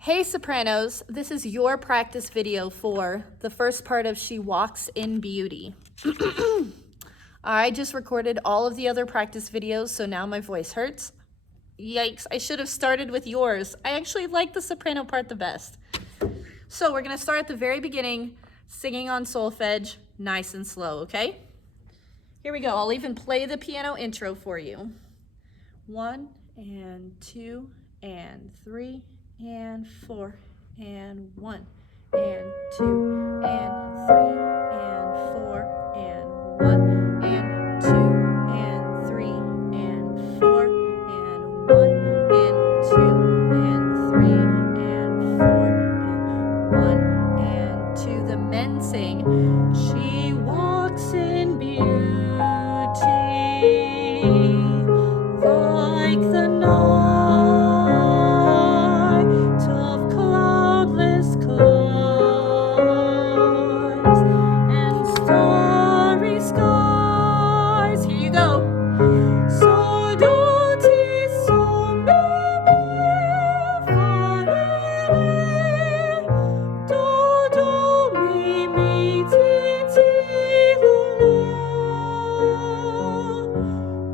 Hey Sopranos, this is your practice video for the first part of She Walks in Beauty. I just recorded all of the other practice videos, so now my voice hurts. Yikes, I should have started with yours. I actually like the soprano part the best. So we're gonna start at the very beginning, singing on solfege, nice and slow, okay? Here we go, I'll even play the piano intro for you. 1 and 2 and 3 and 4 and 1 and 2 and 3 and 4 and 1 and 2 and 3 and 4 and 1 and 2 and 3 and 4 and 1 and 2. The men sing, she walks in beauty like the night of cloudless climes and starry skies. Here you go. So dolci so me farere, do do mi ti ti la,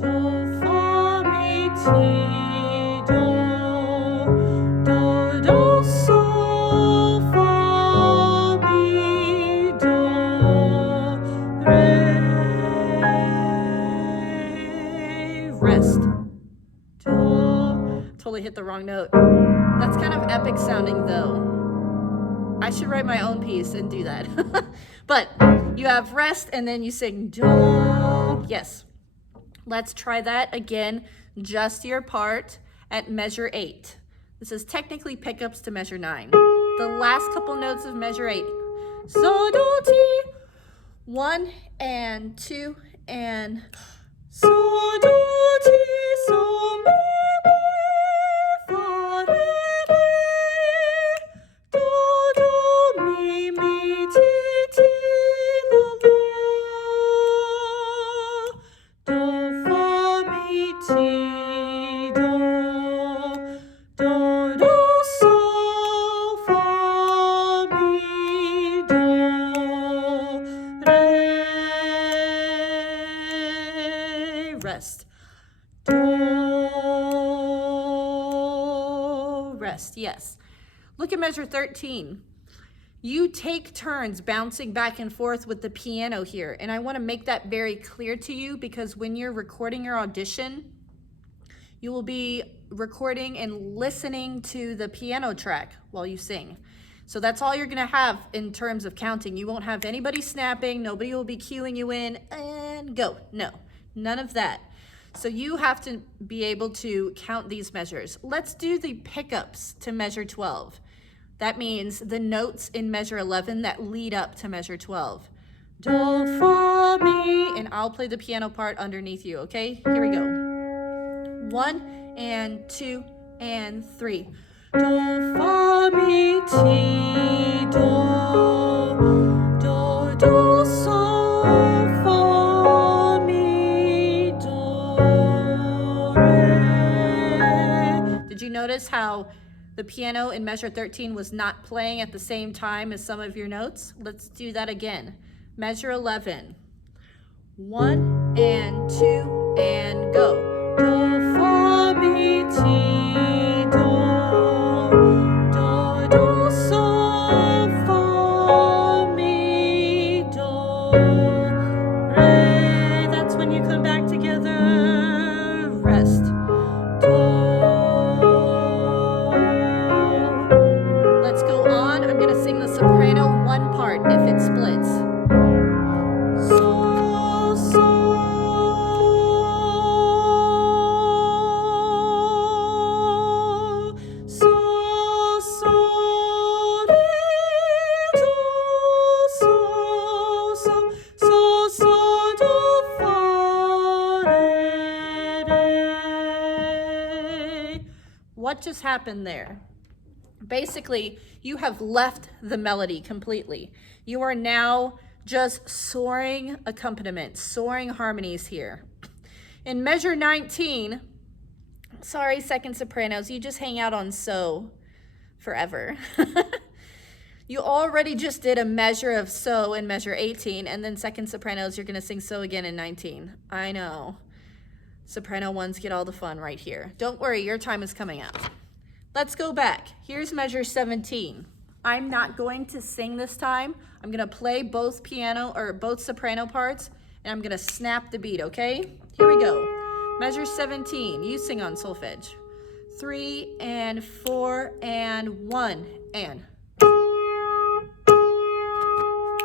do fa mi ti do sol fa mi do re. Rest. Do. Totally hit the wrong note. That's kind of epic sounding though. I should write my own piece and do that. But you have rest and then you sing do. Yes. Let's try that again, just your part at measure 8. This is technically pickups to measure 9. The last couple notes of measure 8. So do ti. 1 and 2 and so do ti so me fa re re, do do mi ti ti la la, do fa mi ti do sol fa mi do re. Rest. Do, rest, yes. Look at measure 13. You take turns bouncing back and forth with the piano here, and I want to make that very clear to you because when you're recording your audition, you will be recording and listening to the piano track while you sing. So that's all you're gonna have in terms of counting. You won't have anybody snapping, nobody will be cueing you in and go. No, none of that. So you have to be able to count these measures. Let's do the pickups to measure 12. That means the notes in measure 11 that lead up to measure 12. Do, fa, mi, and I'll play the piano part underneath you, okay? Here we go. 1 and 2 and 3. Do, fa, mi, ti, do, sol, fa, mi, do, re. Did you notice how the piano in measure 13 was not playing at the same time as some of your notes? Let's do that again. Measure 11. 1 and 2 and go. Do, fa, mi, ti, do, sol, fa, mi, do, re. That's when you come back together. Rest. Do. Let's go on. I'm gonna sing the soprano one part if it splits. So, re, do, fa, re, re. What just happened there? Basically, you have left the melody completely. You are now just soaring accompaniment, soaring harmonies here. In measure 19, sorry, second sopranos, you just hang out on so forever. You already just did a measure of so in measure 18, and then second sopranos, you're gonna sing so again in 19. I know. Soprano ones get all the fun right here. Don't worry, your time is coming up. Let's go back. Here's measure 17. I'm not going to sing this time. I'm gonna play both piano or both soprano parts, and I'm gonna snap the beat, okay? Here we go. Measure 17, you sing on solfege. 3 and 4 and 1 and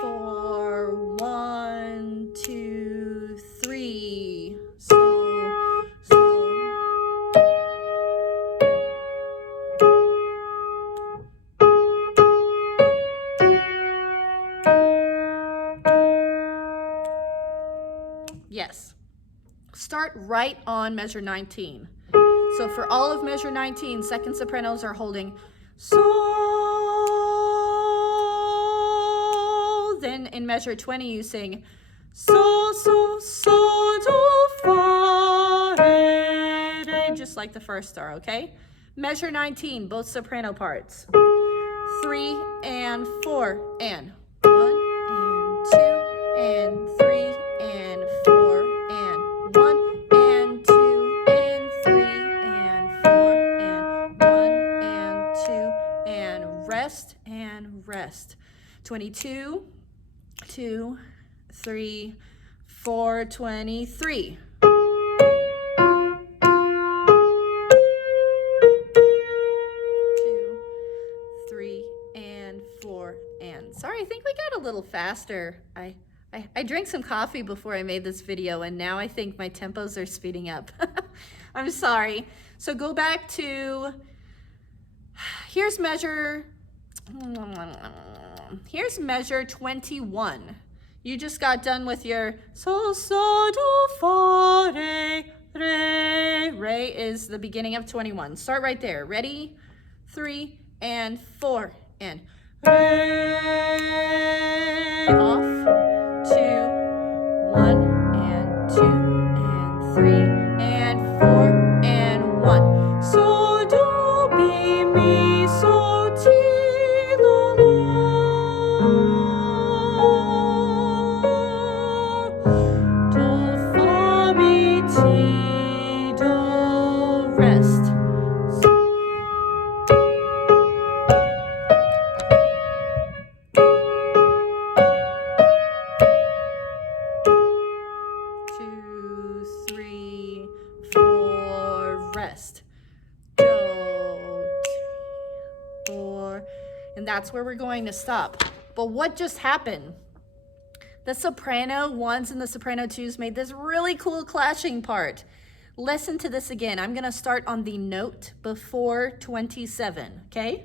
4, 1, 2, 3. So. Yes. Start right on measure 19. So for all of measure 19, second sopranos are holding so. Then in measure 20, you sing so, so, so, do, fa, re, re, just like the first star, okay? Measure 19, both soprano parts. 3 and 4 and 1 and 2 and 3 and 4 and 1 and 2 and 3 and 4 and 1 and 2 and rest and rest. 22, 2, 3, 4, 23. 2, 3 and 4 and. Sorry, I think we got a little faster. I drank some coffee before I made this video, and now I think my tempos are speeding up. I'm sorry. So go back to, here's measure 21. You just got done with your so, so, do, fa, re, re. Re is the beginning of 21. Start right there. Ready? 3 and 4 and re. Off. 2, 1 and 2 and 3 and 4 and 1. So, do, be, mi, so, ti, la, la. Do, fa, mi, ti, do, rest. Rest. Do, 3, 4, and that's where we're going to stop. But what just happened? The soprano ones and the soprano twos made this really cool clashing part. Listen to this again. I'm gonna start on the note before 27, okay?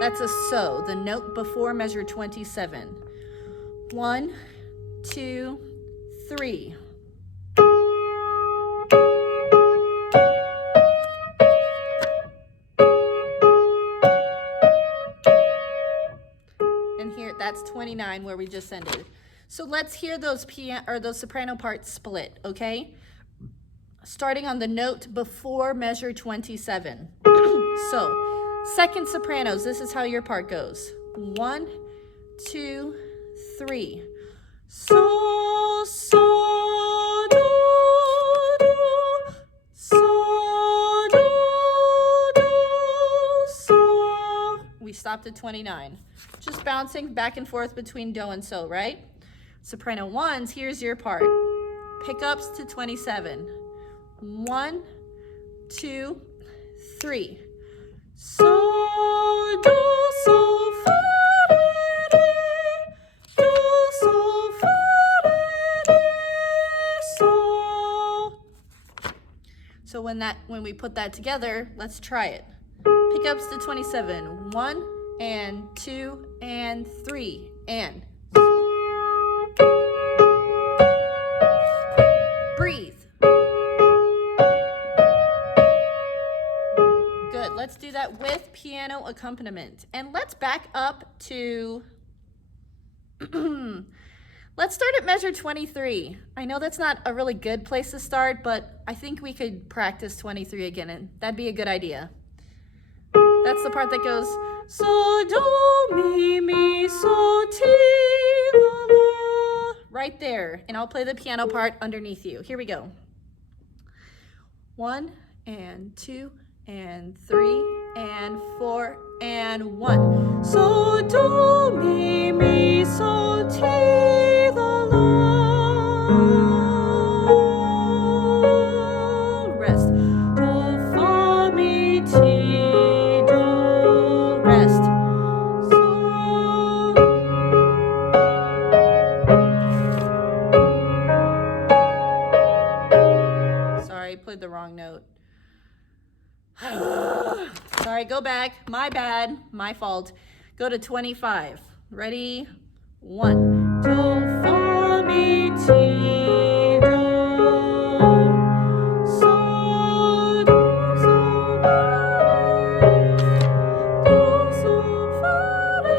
That's a so, the note before measure 27. 1, 2, 3. That's 29 where we just ended. So let's hear those those soprano parts split, okay? Starting on the note before measure 27. So, second sopranos, this is how your part goes. 1, 2, 3. So, so, do, do, so, do, do, so. We stopped at 29. Just bouncing back and forth between do and so, right? Soprano ones, here's your part. Pickups to 27. 1, 2, 3. So, do, so, fa, re, re. Do, so, fa, re, re. So. So when we put that together, let's try it. Pickups to 27. 1 and 2 and 3 and. Breathe. Good. Let's do that with piano accompaniment. And let's back up to, let's start at measure 23. I know that's not a really good place to start, but I think we could practice 23 again, and that'd be a good idea. That's the part that goes so, do, mi, so, ti, la, la. Right there. And I'll play the piano part underneath you. Here we go. 1 and 2 and 3 and 4 and 1. So, do, mi, so, ti, la, la. Rest. Do, fa, mi, ti, do. Rest. So. Sorry, I played the wrong note. Sorry, go back. My bad. My fault. Go to 25. Ready? 1. Do, fa, mi, ti, do. So, do, so, fa, re, do, so, fa, re,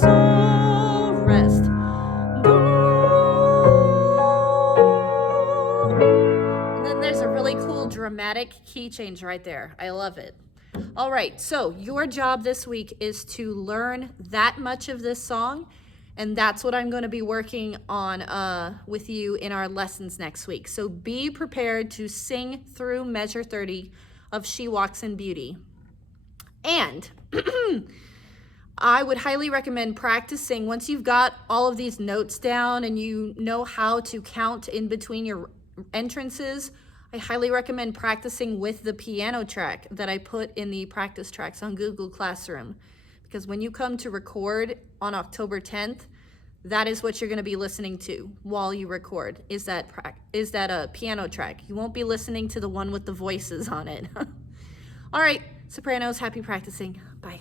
so, rest. Do. And then there's a really cool dramatic key change right there. I love it. All right, so your job this week is to learn that much of this song, and that's what I'm going to be working on with you in our lessons next week. So be prepared to sing through measure 30 of She Walks in Beauty. And I would highly recommend practicing once you've got all of these notes down and you know how to count in between your entrances. I highly recommend practicing with the piano track that I put in the practice tracks on Google Classroom, because when you come to record on October 10th, that is what you're going to be listening to while you record, is that a piano track. You won't be listening to the one with the voices on it. All right, Sopranos, happy practicing. Bye.